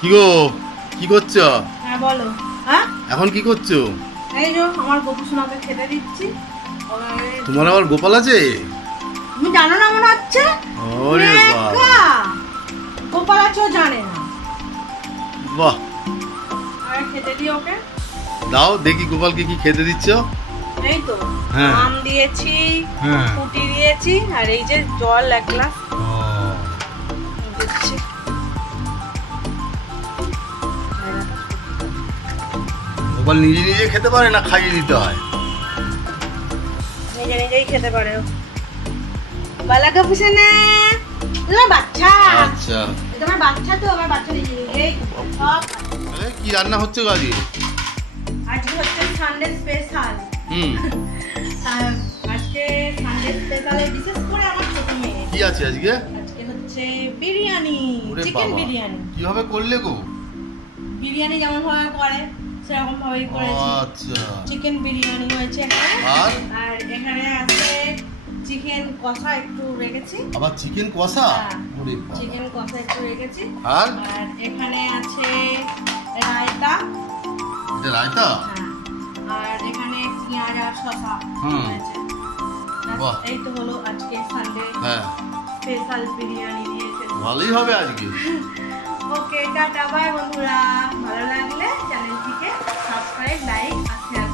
কি গো, কি করছো? হ্যাঁ বলো। হ্যাঁ এখন কি করছো? এই যে আমার গোপু সোনাকে খেতে দিচ্ছি। তোমার আবার গোপাল আছে? তুমি জানো না মনে হচ্ছে? ওরে বাবা, গোপাল আছে ও জানে না। বাহ, আর খেতে দিই ওকে। দাও দেখি গোপালকে কি খেতে দিচ্ছ। এই তো হ্যাঁ। আম দিয়েছি, হ্যাঁ। ফুটি দিয়েছি, আর এই যে জল এক গ্লাস দিচ্ছি। গোপাল নিজে নিজে খেতে পারে না খাইয়ে দিতে হয়? নিজে নিজেই খেতে পারে ও। বালা গোপু সোনা, তোমার বাচ্চা। আচ্ছা, তোমার বাচ্চা তো, আমার বাচ্চা নিজে নিজেই সব। কি রান্না হচ্ছে গো আজকে? আজকে হচ্ছে সানডে স্পেশাল। আজকে সানডে স্পেশালে বিশেষ করে আমার ছোট মেয়ে। কি আছে আজকে? আজকে হচ্ছে বিরিয়ানি, ওরে চিকেন বাবা, বিরিয়ানি। কিভাবে করলে গো? বিরিয়ানি যেমন ভাবে করে সেরকম ভাবেই করেছি। আচ্ছা, চিকেন বিরিয়ানি হয়েছে এখানে। আর আর এখানে আছে চিকেন কষা একটু রেখেছি। আবার চিকেন কষা? হ্যাঁ, ওরে বাবা, চিকেন কষা একটু রেখেছি। আর আর এখানে আছে রায়তা। এটা রায়তা? হ্যাঁ, আর এখানে পেঁয়াজ আর শসা হুম। হয়েছে। বাহ। এই তো হলো আজকে সানডে হ্যাঁ, স্পেশাল বিরিয়ানি দিয়েছে। ভালোই হবে আজকে। ওকে, টাটা বাই বন্ধুরা। ভালো লাগলে চ্যানেলটিকে সাবস্ক্রাইব, লাইক আর শেয়ার